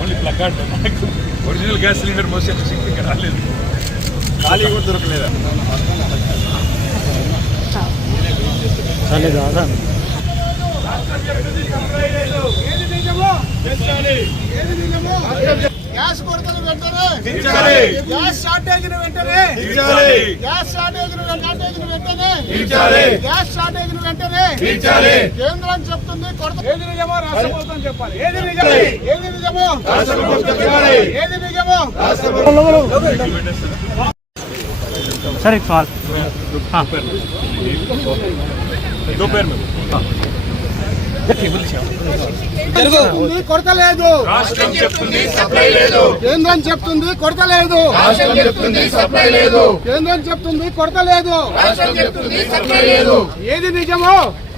Only placard original gas cylinder మోసే శక్తి ఇక్కడ రాలేదు, ఖాళీ కూడా దొరకలేదా? గ్యాస్ కొరతను వెంటనే, గ్యాస్ షార్టేజ్ను వెంటనే, గ్యాస్ షార్టేజ్ను వెంటనే, గ్యాస్ షార్టేజ్ను వెంటనే కేంద్రం చెప్తుంది కొరత. ఏది నిజమో రాష్ట్ర ప్రభుత్వం చెప్పాలి. ఏది నిజమో, ఏది నిజమో రాష్ట్ర ప్రభుత్వం చెప్పాలి. ఏది నిజమో రాష్ట్ర ప్రభుత్వం. सर एक सवाल, हाँ दोपहर में కొరత లేదు, రాష్ట్రం చెప్తుంది సప్లై లేదు, కేంద్రం చెప్తుంది కొరత లేదు, రాష్ట్రం చెప్తుంది సప్లై లేదు, కేంద్రం చెప్తుంది కొరత లేదు, రాష్ట్రం చెప్తుంది సప్లై లేదు. ఏది నిజమో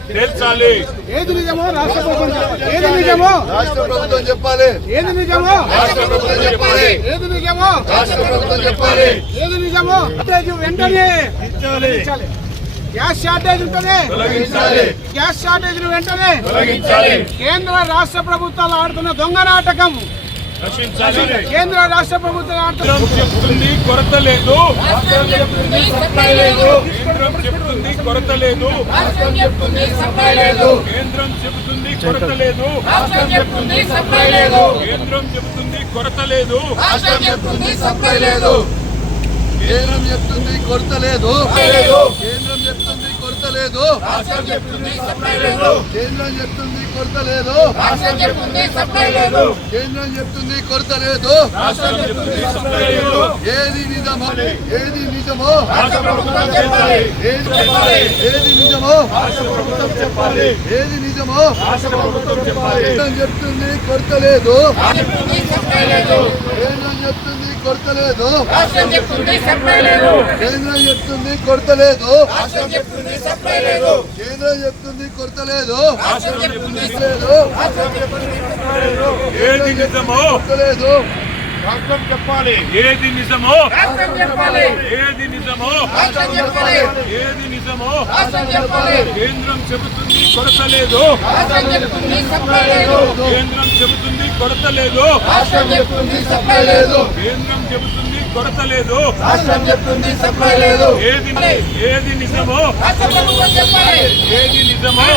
తెలుసాలి, ఏది నిజమో రాష్ట్ర ప్రభుత్వం చెప్పాలి. ఏది నిజమో రాష్ట్ర ప్రభుత్వం చెప్పాలి, ఏది నిజమో రాష్ట్ర ప్రభుత్వం చెప్పాలి, ఏది నిజమో రాష్ట్ర ప్రభుత్వం చెప్పాలి. ఏది నిజమో వెంటనే తొలగించాలి. గ్యాస్ షార్టేజ్ ఉంటుంది, తొలగించాలి, గ్యాస్ షార్టేజ్ వెంటనే తొలగించాలి, కేంద్ర రాష్ట్ర ప్రభుత్వాలు ఆడుతున్న దొంగ నాటకం, రక్షించాలి. కేంద్ర రాష్ట్ర ప్రభుత్వాలు ఆడుతున్న కేంద్రం చెప్తుంది కొరత లేదు, రాష్ట్రం చెప్తుంది సప్లై లేదు, కేంద్రం చెప్తుంది కొరత లేదు, రాష్ట్రం చెప్తుంది సప్లై లేదు, కేంద్రం చెప్తుంది కొరత లేదు, రాష్ట్రం చెప్తుంది సప్లై లేదు, కేంద్రం చెప్తుంది కొరత లేదు, రాష్ట్రం చెప్తుంది సప్లై లేదు, కేంద్రం చెప్తుంది కొరత లేదు, కేంద్రం చెప్తుంది కొరత లేదు, రాష్ట్రం చెప్తుంది సప్లై లేదు, కేంద్రం చెప్తుంది కొరత లేదు, రాష్ట్రం చెప్తుంది సప్లై లేదు, కేంద్రం చెప్తుంది కొరత లేదు, రాష్ట్రం చెప్తుంది సప్లై లేదు. ఏది నిజమో, ఏది నిజమో రాష్ట్ర ప్రభుత్వం చెప్పాలి, ఏది చెప్పాలి, ఏది నిజమో రాష్ట్ర ప్రభుత్వం చెప్పాలి, ఏది నిజమో రాష్ట్ర ప్రభుత్వం చెప్పాలి. కేంద్రం చెప్తుంది కొరత లేదు, రాష్ట్రం చెప్తుంది సప్లై లేదు, కేంద్రం చెప్తుంది కొరత లేదు, రాష్ట్రం చెప్తుంది సప్లై లేదు, కేంద్రం చెప్తుంది కొరత లేదు, రాష్ట్రం చెప్తుంది సప్లై లేదు, కేంద్రం చెప్తుంది కొరత లేదు, రాష్ట్రం చెప్తుంది లేదు, రాష్ట్రం చెప్తుంది సప్లై లేదు. ఏది నిజమో లేదు, రాష్ట్రం చెప్పాలి, ఏది నిజమో రాష్ట్రం చెప్పాలి, ఏది నిజమో రాష్ట్రం చెప్పాలి, ఏది నిజమో రాష్ట్రం చెప్పాలి. కేంద్రం చెబుతుంది కొరత లేదు, రాష్ట్రం చెప్తుంది సప్లై లేదు, కేంద్రం చెబుతుంది కొరత లేదు, రాష్ట్రం చెప్తుంది సప్లై లేదు, కేంద్రం చెబుతుంది కొరత లేదు, రాష్ట్రం చెప్తుంది సప్లై లేదు. ఏది నిజమో రాష్ట్ర ప్రభుత్వం చెప్పాలి, ఏది నిజమో